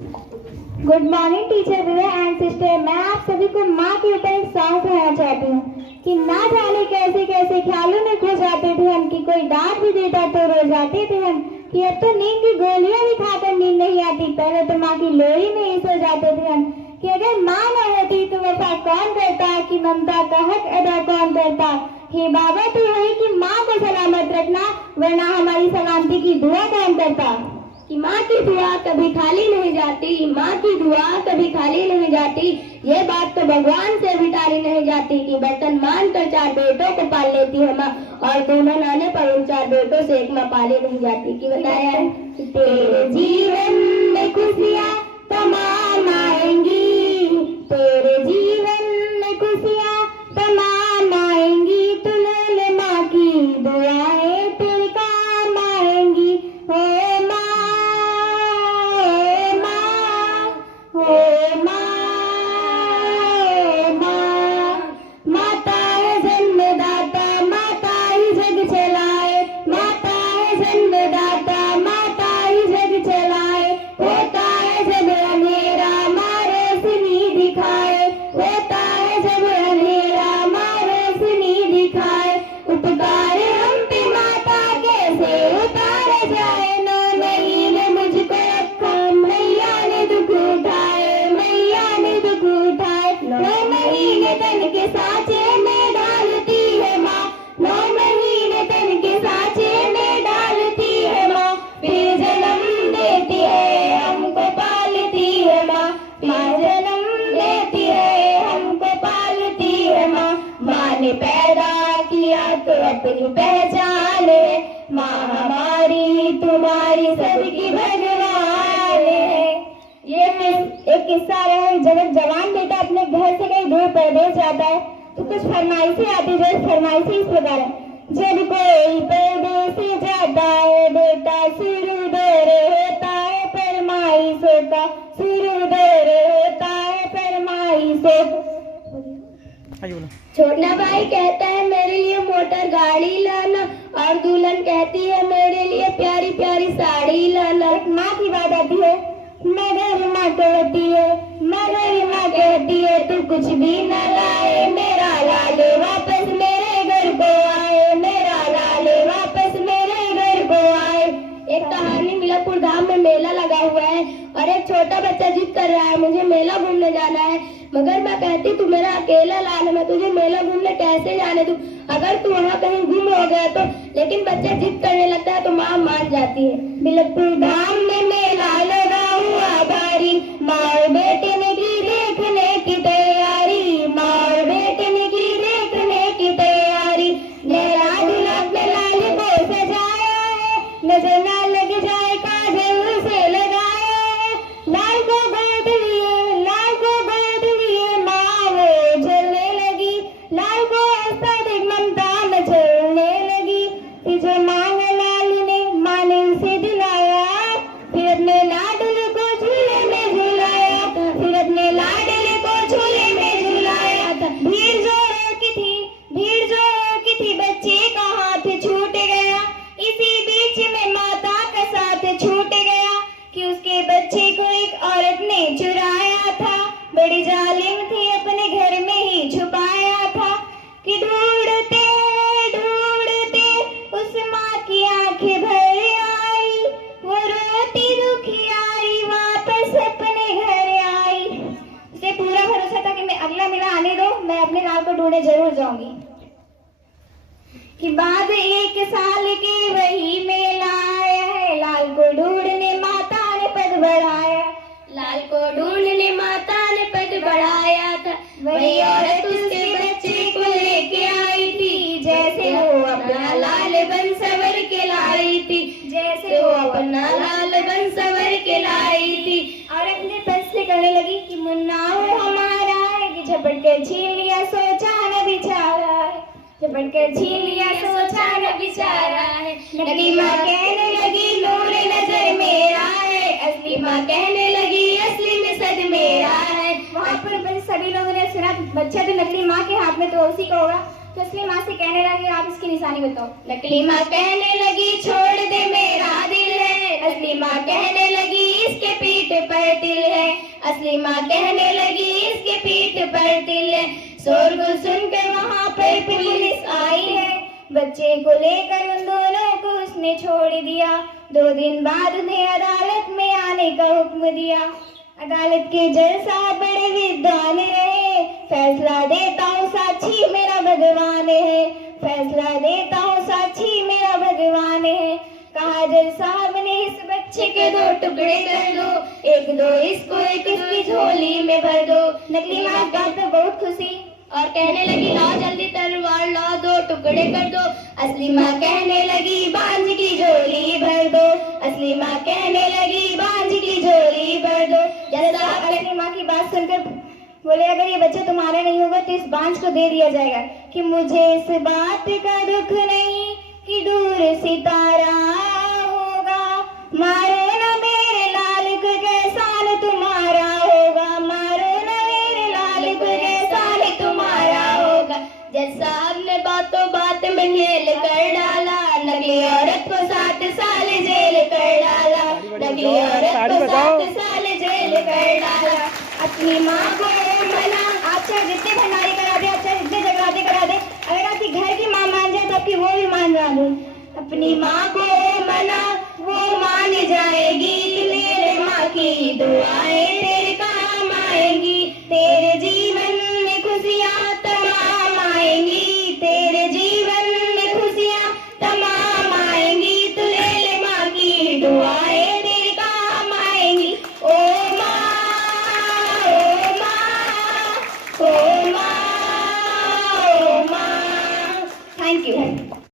Good morning teacher विवे and sister. मैं आप सभी को माँ के ऊपर एक सॉन्ग सुनाना चाहती हूँ कि ना जाने कैसे कैसे ख्यालों में खो जाते थे हम, कि कोई डांट भी देता तो रो जाते थे हम, कि अब तो नींद की गोलियां भी खाकर नींद नहीं आती, पहले तो माँ की लोरी में ही सो जाते थे हम, कि अगर माँ न होती तो वफा कौन करता, कि ममता का हक अदा कौन करता। हे बाबा तू है कि माँ को सलामत रखना, वरना हमारी सलामती की दुआ कौन करता। कि माँ की दुआ कभी खाली नहीं जाती, माँ की दुआ कभी खाली नहीं जाती, ये बात तो भगवान से भी टाली नहीं जाती, कि बर्तन मान कर 4 बेटों को पाल लेती है माँ, और दोनों आने पर उन 4 बेटों से एक माँ पाली नहीं जाती। कि बताया है तेरे जीवन में खुशियाँ तमाम आएंगी, तेरे जीवन में खुशियाँ तमाम आएंगी, तू ले ले माँ की दुआएं तेरे काम आएंगी। हो माता है जन्मदाता, माता ही जग चलाए, माता है जन्मदाता, माता ही जग चलाए, होता है जब अंधेरा माँ रोशनी दिखाए, होता है जब अंधेरा माँ रोशनी दिखाए, उपकार हम पे माता कैसे उतारे जाए, 9 महीने मुझको रखा मैया ने दुख उठाए, मैया ने दुख उठाए, 9 महीने तन के साँचे में डालती है माँ, 9 महीने तन के साँचे में डालती है माँ, फिर जन्म देती है हमको पालती है माँ, फिर जन्म देती है हमको पालती है माँ। माँ ने पैदा किया तो अपनी पहचान है, माँ हमारी तुम्हारी सबकी भगवान है। ये एक किस्सा है, जब एक जवान बेटा अपने घर से कहीं दूर परदेश जाता है तो कुछ फरमाइशें आती है। जो फरमाइशें इस प्रकार है, जब कोई परदेश जाता है बेटा सूर्योदय होता है, फरमाइशों का सूर्योदय होता है, फरमाइशों। छोटा भाई कहता है मेरे लिए मोटर गाड़ी लाना, और दुल्हन कहती है मेरे लिए प्यारी प्यारी साड़ी लाना। एक माँ की बात आती है, मगर माँ कहती है, मगर माँ कहती है तू कुछ भी न लाए, मेरा लाल वापस मेरे घर को आए, मेरा लाल वापस मेरे घर को आए। एक कहानी, मिलापुर धाम में मेला लगा हुआ है और एक छोटा बच्चा जिद कर रहा है मुझे मेला घूमने जाना है, मगर मैं कहती तू मेरा अकेला लाल, मैं तुझे मेला घूमने कैसे जाने दूं, अगर तू वहाँ कहीं गुम हो गया तो। लेकिन बच्चा जिद करने लगता है तो माँ मान जाती है। मिलापुर धाम में मेला लगा हुआ भारी, माँ और बेटे ने की देखने की तैयारी, माँ और बेटे ने की देखने की तैयारी, मेरा दूल्हा अपने लाल को सजाया है, नजर ना लग जाए काजल से लगाया है, लाल को गोद लिए, लाल को गोद लिए, माँ वो जलने लगी, लाल को ऐसा देख ममता में चलने लगी, जो मांग लाल ने माँ ने उसे दिलाया, फिर अपने लाडले को झूले में झुलाया, फिर अपने लाडले को झूले में झुलाया। भीड़ जोरों की थी, भीड़ जोरों की थी, बच्चे का हाथ छूट गया, इसी बीच में माता का साथ छूट गया, कि उसके बच्चे को एक औरत ने चुराया था, बड़ी जालिम थी अपने घर में ही छुपाया था, कि ढूंढते ढूंढते उस माँ की आंखें भर आई, वो रोती दुखियारी वापस अपने घर आई। उसे पूरा भरोसा था कि मैं अगला मेला आने दो, मैं अपने लाल को ढूंढने जरूर जाऊंगी। कि बाद 1 साल के वही मेला आया है, लाल को ढूंढने माता ने पद बढ़ाया, लाल को ढूंढने माता ने पद बढ़ाया था, वही औरत उसके बच्चे को लेके आई थी, जैसे वो अपना लाल बन सवर के लाई थी, जैसे वो अपना लाल बन सवर के लाई थी। औरत ने फैसले करने लगी कि मुन्ना वो हमारा है, कि झपट कर छीन लिया सोचा न बिचारा है, झपट कर छीन लिया सोचा न बिचारा है। नकली माँ कहने लगी नूर नजर मेरा है, असली माँ कहने लगी असली में सद मेरा है। वहाँ पर सभी लोगों ने सुना बच्चा तो नकली माँ के हाथ में तो उसी को होगा, तो असली माँ से कहने लगी आप इसकी निशानी बताओ। नकली माँ कहने लगी छोड़ दे मेरा दिल है, असली माँ कहने लगी इसके पीठ पर दिल है, असली माँ कहने लगी इसके पीठ पर दिल है। शोरगुल सुनकर वहाँ पर पुलिस आई है, बच्चे को लेकर उन दोनों को उसने छोड़ दिया। 2 दिन बाद उन्हें अदालत में आने का हुक्म दिया। अदालत के जज साहब बड़े विद्वान रहे, फैसला देता हूँ साक्षी मेरा भगवान है, फैसला देता हूँ साक्षी मेरा भगवान है। कहा जज साहब ने इस बच्चे के 2 टुकड़े कर दो, एक दो इसको एक इसकी झोली में भर दो। नकली माँ का तो बहुत खुशी और कहने लगी लाओ जल्दी तलवार लाओ 2 टुकड़े कर दो। असली माँ कहने लगी बांझ की झोली भर दो, असली माँ कहने लगी बांझ की झोली भर दो। जज साहब असली माँ की बात सुनकर बोले अगर ये बच्चा तुम्हारा नहीं होगा तो इस बांझ को दे दिया जाएगा। कि मुझे इस बात का दुख नहीं कि दूर सितारा होगा, मारो न मेरे लाल को एहसान तुम्हारा होगा, मारो न मेरे लाल को एहसान तुम्हारा होगा। जज साहब ने बातों बात में खेल कर डाला, नकली औरत को 7 साल जेल कर डाला, नकली औरत को 7 साल जेल कर डाला। अपनी माँ को मना आप चाहे जितने भंडारे करा दे, आप चाहे जितने जगराते करा दे, अगर आपकी घर की माँ मान जाए तो आपकी वो भी मान दूं। अपनी माँ को मना